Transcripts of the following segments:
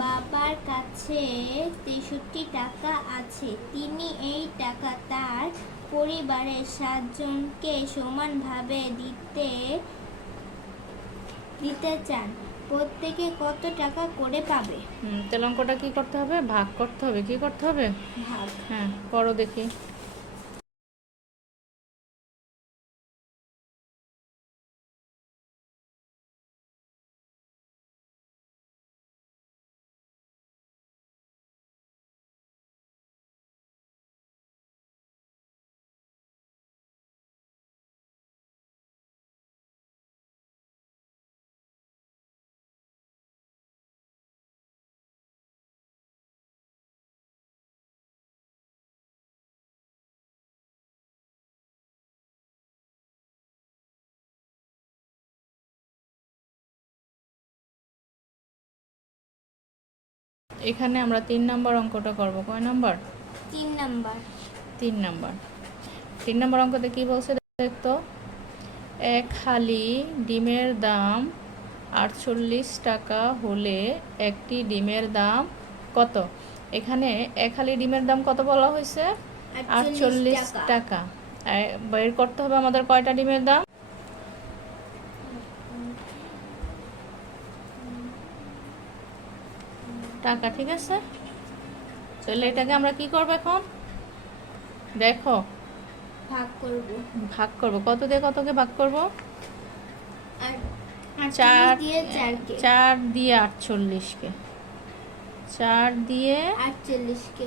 বাবার কাছে ৬৩ টাকা আছে। তিনি এই টাকা তার পরিবারের ৭ জনকে সমানভাবে দিতে চান। প্রত্যেকে কত টাকা করে পাবে? তাহলে অঙ্কটা কি করতে হবে? ভাগ করতে হবে। কি করতে হবে? ভাগ। হ্যাঁ, করো দেখি। এখানে আমরা ৩ নম্বর অঙ্কটা করব। কয় নম্বর? ৩ নাম্বার। ৩ নম্বর। ৩ নম্বর অঙ্কতে কি বলছে দেখতো? এক হালি ডিমের দাম ৪৮ টাকা হলে একটি ডিমের দাম কত? এখানে এক হালি ডিমের দাম কত বলা হয়েছে? ৪৮ টাকা। বের করতে হবে আমাদের কয়টা ডিমের দাম? টাকা, ঠিক আছে। তাহলে এটাকে আমরা কি করব এখন? দেখো, ভাগ করব। ভাগ করব। কত দিয়ে কতকে ভাগ করব? আর ৪ দিয়ে 4কে। ৪ দিয়ে ৪৮কে। ৪ দিয়ে 48কে।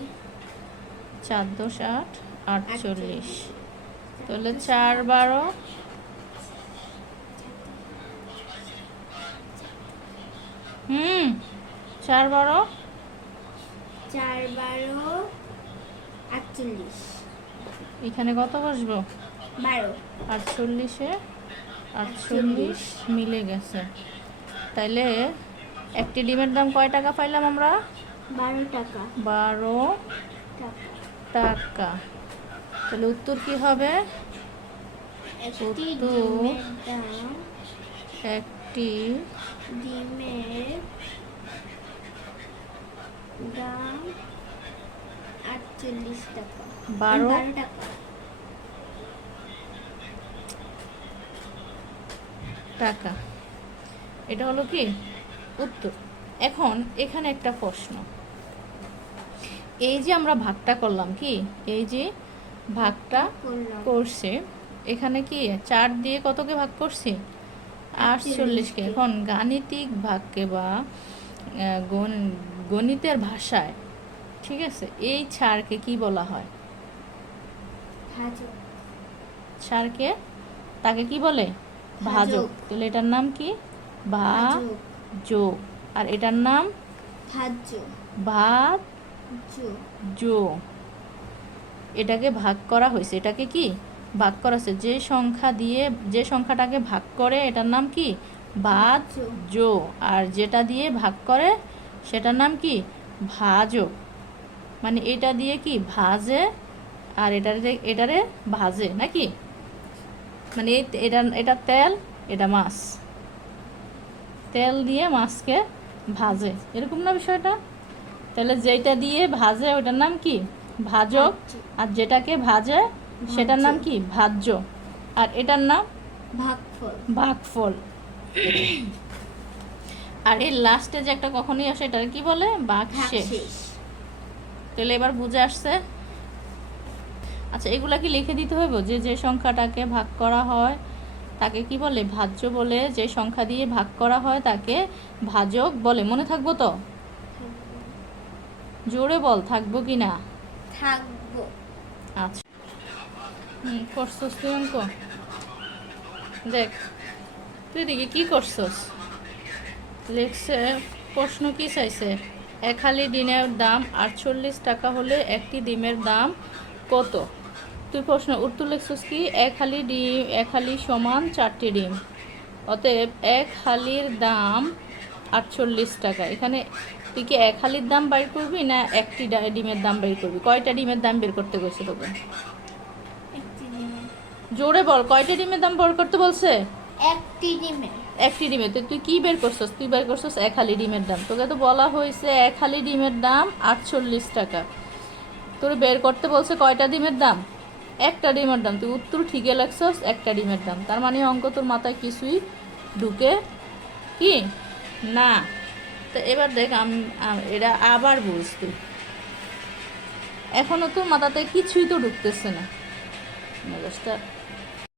৪ × ৮ = ৪৮। তাহলে ৪ × ১২ ৪ × ১২ 4 12 48। এখানে কত বসবো? 12। ৪৮-এ ৪৮ মিলে গেছে। তাইলে একটি ডিমের দাম কয় টাকা পাইলাম আমরা? 12 টাকা। 12 টাকা। তাহলে উত্তর কি হবে? একটি উত্তর ডিমের দাম, একটি ডিমের দাম 48 টাকা। 12 টাকা। টাকা। এটা হলো কি উত্তর। এখন এখানে একটা প্রশ্ন। এই যে আমরা ভাগটা করলাম, কি এই যে ভাগটা করছে, এখানে কি ৪ দিয়ে কতকে ভাগ করছি? 48কে। এখন গাণিতিক ভাগকে বা গণিতের ভাষায়, ঠিক আছে, এই ছাড়কে কি বলা হয়? ভাজক। ছাড়কে তাকে কি বলে? ভাজক। তাহলে এটার নাম কি? ভাজক। আর এটার নাম ভাজ্য। ভাজ্য। এটাকে ভাগ করা হয়েছে। এটাকে কি ভাগ করা হয়েছে? যে সংখ্যা দিয়ে যে সংখ্যাটাকে ভাগ করে এটার নাম কি? ভাজ্য। আর যেটা দিয়ে ভাগ করে সেটার নাম কি? ভাজক। মানে এটা দিয়ে কি ভাজে, আর এটারে ভাজে নাকি? মানে এটা তেল, এটা মাছ। তেল দিয়ে মাছকে ভাজে, এরকম না বিষয়টা? তাহলে যেটা দিয়ে ভাজে ওটার নাম কি? ভাজক। আর যেটাকে ভাজে সেটার নাম কি? ভাজ্য। আর এটার নাম ভাগফল। আর এর লাস্টে যে একটা কখনই আসে এটাকে কি বলে? ভাগশেষ। তাহলে এবার বুঝে আসছে? আচ্ছা, এগুলা কি লিখে দিতে হইব? যে সংখ্যাটাকে ভাগ করা হয় তাকে কি বলে? ভাজ্য বলে। যে সংখ্যা দিয়ে ভাগ করা হয় তাকে ভাজক বলে। মনে থাকবো তো? জোরে বল, থাকবো কি না? থাকবো। আচ্ছা, করছস তুই অঙ্ক? দেখ, তুই দেখি কি করছস। লিখছে, প্রশ্ন কি চাইছে? এক হালি ডিমের দাম 48 টাকা হলে একটি ডিমের দাম কত? তুই প্রশ্ন উত্তর লিখছস কি? এক হালি সমান 4টি ডিম। অতএব এক হালির দাম 48 টাকা। এখানে তুই কি এক হালির দাম বের করবি না একটি ডিমের দাম বের করবি? কয়টা ডিমের দাম বের করতে বলছে তোকে? জোরে বল, কয়টা ডিমের দাম বের করতে বলছে? একটি ডিমের। একটি ডিমের তুই কি বের করছস? তুই বের করছস এক হালি ডিমের দাম। তোকে তো বলা হয়েছে এক হালি ডিমের দাম 48 টাকা। তোর বের করতে বলছে কয়টা ডিমের দাম? একটা ডিমের দাম। তুই উত্তর ঠিকই লাগছস, একটা ডিমের দাম। তার মানে অঙ্ক তোর মাথায় কিছুই ঢুকে কি না। তো এবার দেখ এটা আবার বুঝ তুই, এখনো তোর মাথাতে কিছুই তো ঢুকতেছে না। মেজাজটা